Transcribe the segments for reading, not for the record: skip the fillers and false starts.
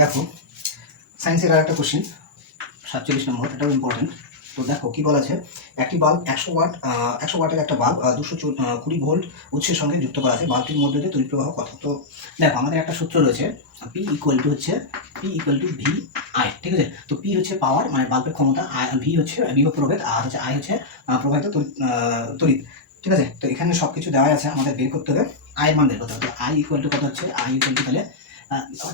দেখো সায়েন্সের আর একটা কোশ্চেন 47 নম্বর, এটাও ইম্পর্টেন্ট। তো দেখো কি বলা আছে, একটি বাল্ব 100 ওয়াটের একটা বাল্ব 220 ভোল্ট উৎসের সঙ্গে যুক্ত করা আছে, বাল্বটির মধ্যে দিয়ে তড়িৎ প্রবাহ কত। তো দেখো আমাদের একটা সূত্র রয়েছে, P equal to V I, ঠিক আছে। তো পি হচ্ছে পাওয়ার মানে বাল্বের ক্ষমতা, ভি হচ্ছে বিভব প্রভেদ, আর হচ্ছে আই হচ্ছে প্রবাহিত তড়িৎ, ঠিক আছে। তো এখানে সব কিছু দেওয়া আছে, আমাদের বের করতে হবে আয়ের মান বের করতে হবে। তো আই ইকুয়াল টু কত হচ্ছে, আই ইকুয়াল টু তাহলে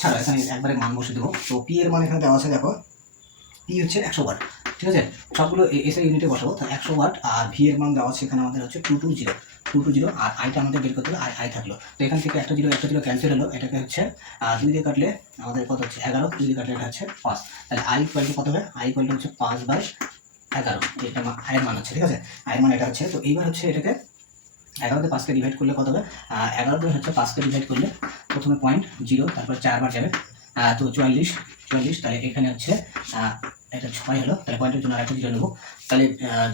ছাড়া এখানে একবারে মান বসে দেবো। তো পি এর মান এখানে দেওয়া আছে, দেখো পি হচ্ছে 100 ওয়াট, ঠিক আছে। সবগুলো এসআই ইউনিটে বসাবো। তো 100 ওয়াট, আর ভি এর মান দেওয়া আছে এখানে আমাদের হচ্ছে 220, আর আইটা আমাদের বের করতে হবে, আই থাকলো। তো এখান থেকে একটা জিরো ক্যান্সেল হলো, এটাকে হচ্ছে 2 দিয়ে কাটলে আমাদের কত হচ্ছে 11, 2 দিয়ে কাটলে এটা হচ্ছে 5। তাহলে আই ইকুয়াল টু কত হবে, আই ইকুয়াল টু হচ্ছে 5/11, এটা আয়ের মান হচ্ছে, ঠিক আছে। আয়ের মান এটা হচ্ছে। তো এইবার হচ্ছে এটাকে 11 দিয়ে 5কে ডিভাইড করলে কত হবে, 11 দিয়ে হচ্ছে 5কে ডিভাইড করলে প্রথমে 0.0, তারপর 4 বার যাবে, তো 44, তাহলে এখানে হচ্ছে এটা 6 হলো, তাহলে পয়েন্টের জন্য আরেকটা 0 নেবো। তাহলে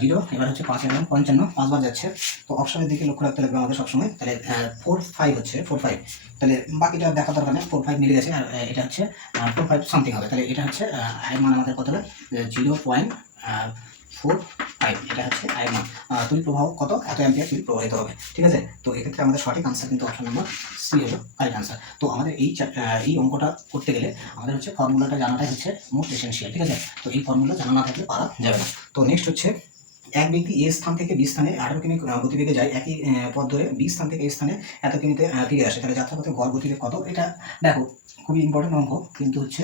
0, এবার হচ্ছে 5 এবং 55, 5 বার যাচ্ছে। তো অপশনের দিকে লক্ষ্য রাখতে লাগবে আমাদের সবসময়। তাহলে 4-5 হচ্ছে 4-5, তাহলে বাকিটা দেখার দরকার নেই, 4-5 মিলে গেছে, আর এটা হচ্ছে 4-5 সামথিং হবে। তাহলে এটা হচ্ছে আয়ের মান আমাদের কত হবে, 0.45, এটা হচ্ছে আয়ের মান। তড়িৎ প্রবাহ কত, এত অ্যাম্পিয়ার তড়িৎ প্রবাহিত হবে, ঠিক আছে। তো এক্ষেত্রে আমাদের সঠিক আনসার কিন্তু অপশন নম্বর সি হলো কারেক্ট আনসার। তো আমাদের এই অঙ্কটা করতে গেলে আমাদের হচ্ছে ফর্মুলাটা জানাটাই হচ্ছে মোস্ট এসেনশিয়াল, ঠিক আছে। তো এই ফর্মুলা জানা না থাকলে পারা যাবে না। তো নেক্সট হচ্ছে, এক ব্যক্তি এ স্থান থেকে বি স্থানে 18 কিমি গতিবেগে যায়, একই পথ ধরে বি স্থান থেকে এ স্থানে এত কিমিতে ফিরে আসে, তাহলে যাত্রাপথে গড় গতিবেগ কত। এটা দেখো খুবই ইম্পর্টেন্ট অঙ্ক, কিন্তু হচ্ছে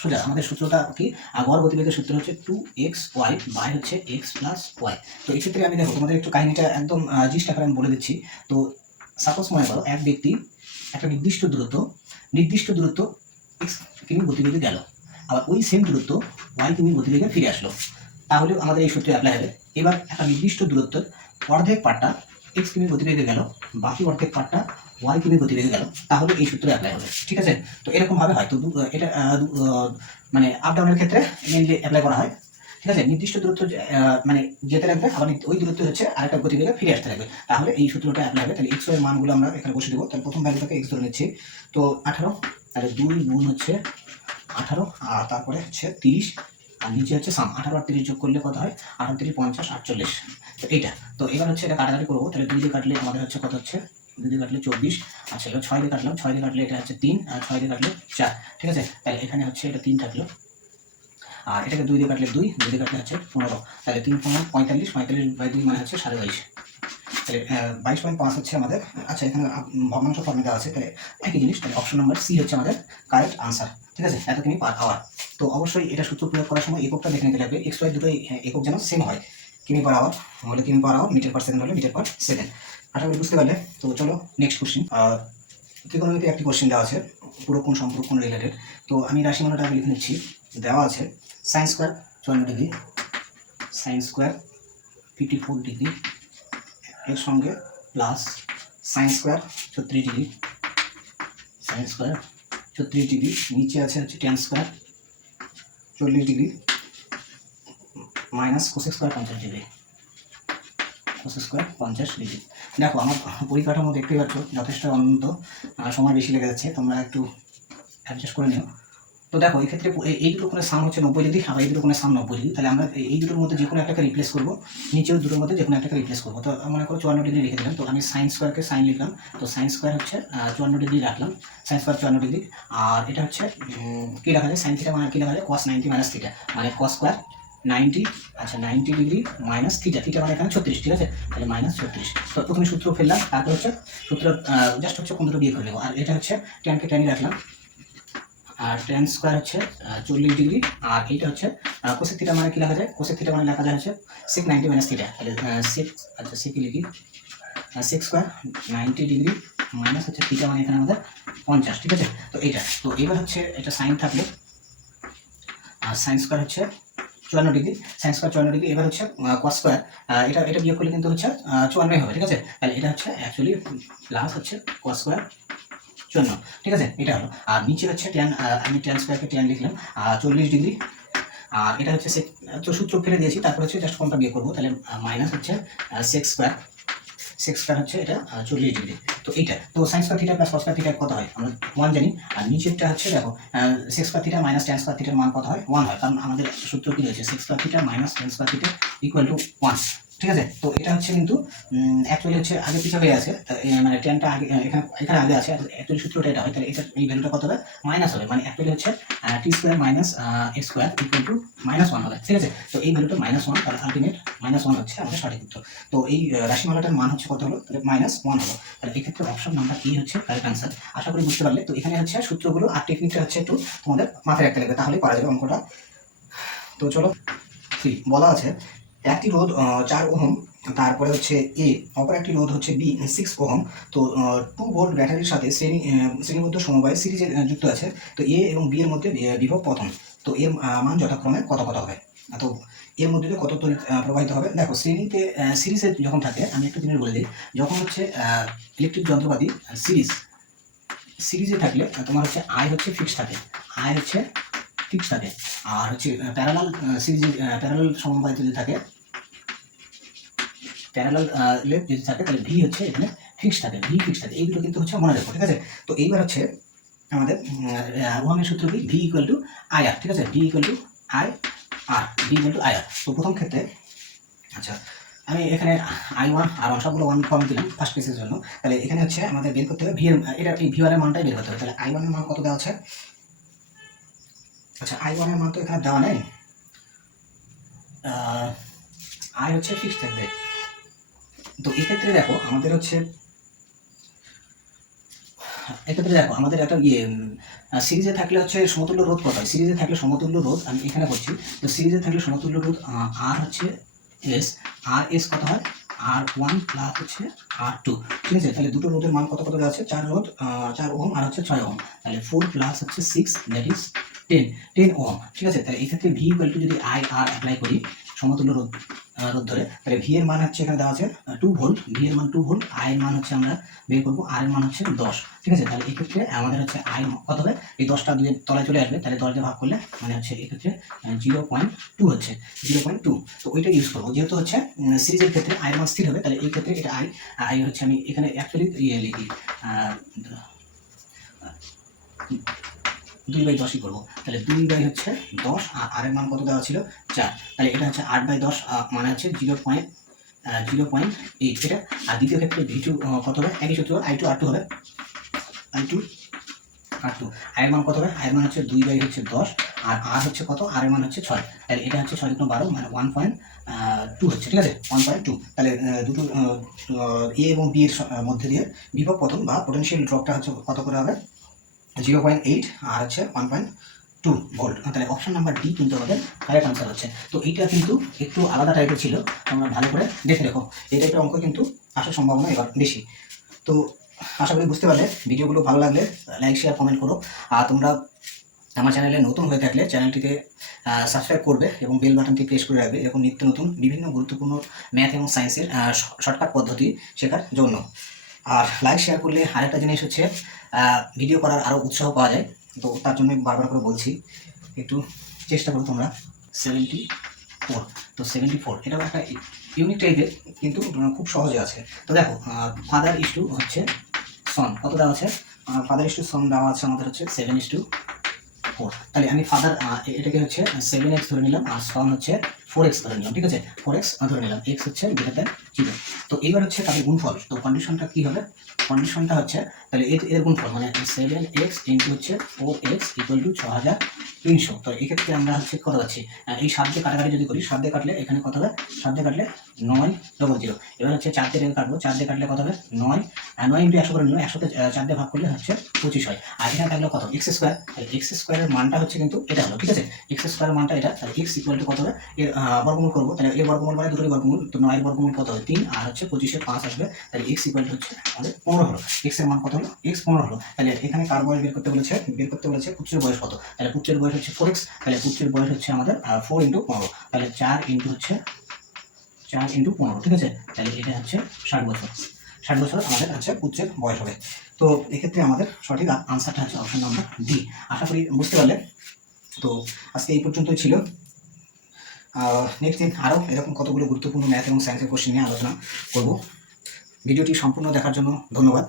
সোজা। আমাদের সূত্রটা কি, গড় গতিবেগের সূত্র হচ্ছে 2xy বাই হচ্ছে x প্লাস ওয়াই। তো এই ক্ষেত্রে আমি দেখো তোমাদের একটু কাহিনীটা একদম জিস্ট আকারে আমি বলে দিচ্ছি। তো সাপোজ মনে করো এক ব্যক্তি একটা নির্দিষ্ট দূরত্ব x কিমি গতিবেগে গেল, আবার ওই সেম দূরত্ব y কিমি গতিবেগে ফিরে আসলো, তাহলে আমাদের এই সূত্র অ্যাপ্লাই হবে। এবার একটা নির্দিষ্ট দূরত্বের অর্ধেক পার্টটা x কিমি গতিবেগে গেল, বাকি অর্ধেক পার্টটা y কিমি গতিবেগে গেল, তাহলে এই সূত্র অ্যাপ্লাই হবে, ঠিক আছে। তো এরকম ভাবে হয়। তো এটা মানে আপ ডাউনের ক্ষেত্রে মেইনলি অ্যাপ্লাই করা হয়, ঠিক আছে। নির্দিষ্ট দূরত্ব মানে যেতে লাগবে, আবার ওই দূরত্ব হচ্ছে আরেকটা গতিবেগে ফিরে আসতে লাগবে, তাহলে এই সূত্রটা অ্যাপ্লাই হবে। তাহলে x এর মানগুলো আমরা এখানে বসে দেবো। তাহলে প্রথম ভ্যালুটাকে x ধরে নিচ্ছি, তো 18, তাহলে 2 গুণ হচ্ছে 18, আর তারপরে হচ্ছে 30, আর নিচে হচ্ছে সাম 18 আর 30 যোগ করলে কত হয়, 18 30 50 48। তো এইটা, তো এবার হচ্ছে এটা কাটাকাটি করবো। তাহলে 2 দিয়ে কাটলে আমাদের হচ্ছে কত হচ্ছে, 2 দিয়ে কাটলে 24। আচ্ছা এবার 6 দিয়ে কাটলাম, 6 দিয়ে কাটলে এটা হচ্ছে 3, আর 6 দিয়ে কাটলে 4, ঠিক আছে। তাহলে এখানে হচ্ছে এটা 3 থাকলো, আর এটাকে 2 দিয়ে কাটলে 2 দিয়ে কাটলে হচ্ছে 15, তাহলে 3 15 45, 45/2 মানে হচ্ছে 22। তাহলে 22.5 হচ্ছে আমাদের। আচ্ছা এখানে ভগ্নাংশ ফর্মে দেওয়া আছে, তাহলে একই জিনিস। তাহলে অপশন নাম্বার সি হচ্ছে আমাদের কারেক্ট আনসার, ঠিক আছে। এত কিমি পার আওয়ার। তো অবশ্যই এটা সূত্র প্রয়োগ করার সময় এককটা দেখে নিতে লাগবে, এক্স ওয়াই দুটোই একক যেন সেম হয়। কিমি পার আওয়ার হলে কিমি per hour, metre per second হলে মিটার পার সেকেন্ড। আশা করি বুঝতে পারলে। তো চলো নেক্সট কোশ্চেন। ত্রিকোণমিতি একটি কোশ্চেন দেওয়া আছে, পুরো কোন সম্পর্ক কোন রিলেটেড। তো আমি রাশিমালাটা আগে লিখে নিচ্ছি। দেওয়া আছে sine square 54 degree, sine square 54 degree, এর সঙ্গে plus sine square 36 degree, sine square 36 degree, নিচে আছে হচ্ছে tan square 40 degree, minus cosec square 50 degree, cosec square 50 degree. দেখো আমার পরিকাঠামো দেখতে পাচ্ছ যথেষ্ট অনন্ত, সময় বেশি লেগে যাচ্ছে, তোমরা একটু অ্যাডজাস্ট করে নিও। তো দেখো এই ক্ষেত্রে এই দুটো কোণের সাম হচ্ছে 90 ডিগ্রি, আবার এই দুটো কোণের সাম 90 ডিগ্রি। তাহলে আমরা এই দুটোর মধ্যে যে কোনো একটাকে রিপ্লেস করবো, নিচেও দুটোর মধ্যে যে কোনো একটাকে রিপ্লেস করবো। তো মনে করো 54 ডিগ্রি লিখে দিলাম। তো আমি সাইন স্কোয়ারকে সাইন লিখলাম, তো সাইন স্কোয়ার হচ্ছে 54 ডিগ্রি রাখলাম, সাইন স্কোয়ার 54 ডিগ্রি। আর এটা হচ্ছে কী রাখা যায়, সাইন থিটা মানে কী রাখা যায়, cos 90 মাইনাস থিটা, মানে cos স্কোয়ার 90, আচ্ছা 90 ডিগ্রি মাইনাস থিটা, থিটা মানে এখানে 36, ঠিক আছে। তাহলে মাইনাস 36। তো প্রথমে সূত্র ফেললাম, তারপর হচ্ছে সূত্র জাস্ট হচ্ছে কোন দুটো বিয়ে করে নেবো। আর এটা হচ্ছে ট্যানকে ট্যানই রাখলাম, আর ট্যান স্কোয়ার হচ্ছে 40 ডিগ্রি, আর এইটা হচ্ছে কোসেক থিটা মানে কি লেখা যায়, কোসেক থিটা মানে লেখা যায় হচ্ছে সেক 90 মাইনাস থিটা। তাহলে আচ্ছা সেক লিখি, সেক স্কোয়ার 90 ডিগ্রি মাইনাস হচ্ছে থিটা মানে এখানে আমাদের 50, ঠিক আছে। তো এইটা, তো এবার হচ্ছে এটা সাইন থাকলো, আর সাইন স্কোয়ার হচ্ছে 54 ডিগ্রি, সাইন স্কোয়ার 54 ডিগ্রি। এবার হচ্ছে কস স্কোয়ার, এটা বিয়োগ করলে কিন্তু হচ্ছে 54 হবে, ঠিক আছে। তাহলে এটা হচ্ছে অ্যাকচুয়ালি প্লাস হচ্ছে কস স্কোয়ার 54, ঠিক আছে। এটা হলো, আর নিচে হচ্ছে ট্যান, আমি ট্যান স্কোয়ারকে ট্যান লিখলাম 40 ডিগ্রি, আর এটা হচ্ছে সেক, তো সূত্র ফেলে দিয়েছি, তারপর হচ্ছে জাস্ট কোনটা বিয়ে করবো। তাহলে মাইনাস হচ্ছে সেক স্কোয়ার সেক্স স্কয়ার হচ্ছে এটা 40 ডিগ্রি। তো এইটা তো sine square theta plus cos square theta কত হয় আমরা 1 জানি। আর নিচেরটা হচ্ছে দেখো sex square theta minus tan square থিটার মান কত হয় 1 হয়, কারণ আমাদের সূত্র কি রয়েছে sex square theta minus tan square theta equal to 1। ঠিক আছে, তো এটা হচ্ছে কিন্তু অ্যাকচুয়ালি হচ্ছে আগে পিছিয়ে হয়ে আছে, মানে টেনটা আগে এখানে এখানে আগে আছে, অ্যাকচুয়ালি সূত্রটা এটা হয়, তাহলে এটা এই ভ্যালুটা কত হবে মাইনাস হবে, মানে অ্যাকচুয়ালি হচ্ছে T square minus X square equal to -1 হবে। ঠিক আছে, তো এই ভ্যালুটা -1, তাহলে আলটিমেট -1 হচ্ছে আমাদের সঠিক উত্তর। তো এই রাশিমালাটার মান হচ্ছে কত হলো, তাহলে -1 হলো। তাহলে এক্ষেত্রে অপশন নাম্বার ই হচ্ছে কারেক্ট আনসার। আশা করি বুঝতে পারলে। তো এখানে হচ্ছে সূত্রগুলো আর টেকনিকটা হচ্ছে একটু তোমাদের মাথায় রাখতে লাগবে, তাহলে পারা যাবে অঙ্কটা। তো চলো, বলা আছে একটি রোধ 4 ওহম, তারপরে হচ্ছে এ, অপর একটি রোধ হচ্ছে বি 6 ওহম। তো 2 ভোল্ট ব্যাটারির সাথে শ্রেণীবদ্ধ সমবায় সিরিজে যুক্ত আছে। তো এ এবং বি এর মধ্যে বিভব পতন, তো এর মান যথাক্রমে কত কত হবে। তো এর মধ্যে দিয়ে কত তড়িৎ প্রবাহিত হবে। দেখো শ্রেণীতে সিরিজে যখন থাকে, আমি একটা জিনিস বলে দিই, যখন হচ্ছে ইলেকট্রিক যন্ত্রপাতি সিরিজে থাকলে তোমার হচ্ছে আই হচ্ছে ফিক্স থাকে, আই হচ্ছে ফিক্স থাকে। আর হচ্ছে প্যারালাল সিরিজ, প্যারালাল সমবায় যদি থাকে, প্যারালাল লেপ যদি থাকে, তাহলে ভি হচ্ছে এখানে ফিক্স থাকে, ভি ফিক্স থাকে। এইগুলো কিন্তু হচ্ছে মনে রাখবো। ঠিক আছে, তো এইবার হচ্ছে আমাদের ওহামের সূত্র কি, V equal to I R. ঠিক আছে, V equal to I R, V equal to I R. তো প্রথম ক্ষেত্রে আচ্ছা আমি এখানে I1 R1 সবগুলো 1 ফর্ম দিলাম ফার্স্ট কেসের জন্য। তাহলে এখানে হচ্ছে আমাদের বের করতে হবে ভি এর, এটা এই ভি1 এর মানটাই বের করতে হবে। তাহলে I1 এর মান কত দেওয়া আছে, আচ্ছা I1 এর মান তো এখানে দেওয়া নেই, আই হচ্ছে ফিক্স থাকবে। তো এক্ষেত্রে দেখো আমাদের হচ্ছে, এক্ষেত্রে দেখো আমাদের একটা সিরিজে থাকলে হচ্ছে সমতুল্য রোধ কত হয়, সিরিজে থাকলে সমতুল্য রোধ আমি এখানে করছি। তো সিরিজে থাকলে সমতুল্য রোধ আর হচ্ছে এস, আর এস কত হয় R1 প্লাস হচ্ছে R2। ঠিক আছে, তাহলে দুটো রোধের মান কত কত দেওয়া আছে, 4 রোধ 4 ওহম আর হচ্ছে 6 ওহম, তাহলে 4 প্লাস হচ্ছে 6 দ্যাট ইজ 10 ওহম। ঠিক আছে, তাহলে এই ক্ষেত্রে ভি ইকুয়াল টু যদি আই আর অ্যাপ্লাই করি সমতুল্য রোধ রোধ ধরে, তাহলে ভি এর মান হচ্ছে এখানে দেওয়া আছে 2 ভোল্ট, ভি এর মান 2 ভোল্ট, আই এর মান হচ্ছে আমরা বের করবো, আর এর মান হচ্ছে 10। ঠিক আছে, তাহলে এই ক্ষেত্রে আমাদের হচ্ছে আই কত হবে, এই 10টা দুই তলায় চলে আসবে, তাহলে 10 দিয়ে ভাগ করলে মানে হচ্ছে এই ক্ষেত্রে 0.2 হচ্ছে 0.2। তো ওইটা ইউজ করবো, যেহেতু হচ্ছে সিরিজের ক্ষেত্রে আই এর মান স্থির হবে, তাহলে এই ক্ষেত্রে এটা আই হচ্ছে আমি এখানে অ্যাকচুয়ালি লিখি 2/10ই করবো। তাহলে 2 হচ্ছে 10, আর আর এর মান কত দেওয়া ছিল 4, তাহলে এটা হচ্ছে 8/10 মানে হচ্ছে 0.8 এটা। আর দ্বিতীয় ক্ষেত্রে V2 কত হবে, একই সূত্র I2 R2 হবে, I2 R2, I এর মান কত হবে, I এর মান হচ্ছে 2/10, আর R হচ্ছে কত, R এর মান হচ্ছে 6, তাহলে এটা হচ্ছে 6 × 12 মানে 1.2 হচ্ছে। ঠিক আছে, 1.2। তাহলে দুটো এ এবং বি এর মধ্যে দিয়ে বিভব পতন বা পোটেনশিয়াল ড্রপটা হচ্ছে কত করে হবে 0.8 আর হচ্ছে 1.2 ভোল্ট। তাহলে অপশন নাম্বার ডি কিন্তু আমাদের কারেক্ট আনসার হচ্ছে। তো এইটা কিন্তু একটু আলাদা টাইপের ছিল, তোমরা ভালো করে দেখে দেখো, এই টাইপের অঙ্ক কিন্তু আসার সম্ভাবনা এবার বেশি। তো আশা করি বুঝতে পারলে। ভিডিওগুলো ভালো লাগলে লাইক শেয়ার কমেন্ট করো, আর তোমরা আমার চ্যানেলে নতুন হয়ে থাকলে চ্যানেলটিতে সাবস্ক্রাইব করবে এবং বেল বাটনটি প্রেস করে রাখবে, এরকম নিত্য নতুন বিভিন্ন গুরুত্বপূর্ণ ম্যাথ এবং সায়েন্সের শর্টকাট পদ্ধতি শেখার জন্য। আর লাইক শেয়ার করলে আরেকটা জিনিস হচ্ছে ভিডিও করার আরও উৎসাহ পাওয়া যায়। তো তার জন্য বারবার করে বলছি, একটু চেষ্টা করো তোমরা। 74, তো 74 এটাও একটা ইউনিক টাইপের, কিন্তু খুব সহজে আছে। তো দেখো ফাদার ইস টু হচ্ছে সন কত দেওয়া আছে, ফাদার ইস টু সন দেওয়া আছে আমাদের হচ্ছে 7:4। তাহলে আমি ফাদার এটাকে হচ্ছে 7x ধরে নিলাম, আর সন হচ্ছে 4x ধরে নিলাম। ঠিক আছে, 4x ধরে নিলাম, x হচ্ছে > 0। তো এইবার হচ্ছে তাদের গুণফল। তো কন্ডিশনটা কি হবে, কন্ডিশনটা হচ্ছে তাহলে এর গুণফল মানে 7x ইন্টু হচ্ছে 4x ইকুয়াল টু 6300। তো এক্ষেত্রে আমরা হচ্ছে কত পাচ্ছি, এই 7 দিয়ে কাটাকাটি যদি করি, 7 দিয়ে কাটলে এখানে কত হবে, 7 দিয়ে কাটলে 900। এবার হচ্ছে 4 দিয়ে কাটবো, 4 দিয়ে কাটলে কত হবে 9, 9 × 100 করে নিলাম, 100তে 4 দিয়ে ভাগ করলে হচ্ছে 25 হয়। আর এখানে থাকলো কত x স্কোয়ার, x স্কোয়ারের মানটা হচ্ছে কিন্তু এটা হলো। ঠিক আছে, x স্কোয়ারের মানটা এটা, তাহলে x ইকুয়াল টু কত হবে, এর বর্গমূল করবো, তাহলে এর বর্গমূল মানে দুটোই বর্গমূল, তো 9 এর বর্গমূল কত হবে 3, আর হচ্ছে 25-এর 5 আসবে, তাহলে x ইকুয়াল টু হচ্ছে আমাদের 15 হলো। x এর মান কত হলো, x 15 হলো। তাহলে এখানে কার বয়স বের করতে বলেছে, পুত্রের বয়স কত, তাহলে পুত্রের বয়স হচ্ছে 4x, তাহলে পুত্রের বয়স হচ্ছে আমাদের 4 × 15, তাহলে 4 হচ্ছে 4 × 15। ঠিক আছে, তাহলে এটা হচ্ছে 60 বছর, 60 বছর আমাদের হচ্ছে পুত্রের বয়স হবে। তো এক্ষেত্রে আমাদের সঠিক আনসারটা হচ্ছে অপশন নাম্বার ডি। আশা করি বুঝতে পারলে। তো আজকে এই পর্যন্তই ছিল। নেক্সট দিন আরও এরকম কতগুলো গুরুত্বপূর্ণ ম্যাথ এবং সায়েন্সের কোশ্চেন নিয়ে আলোচনা করব। ভিডিওটি সম্পূর্ণ দেখার জন্য ধন্যবাদ।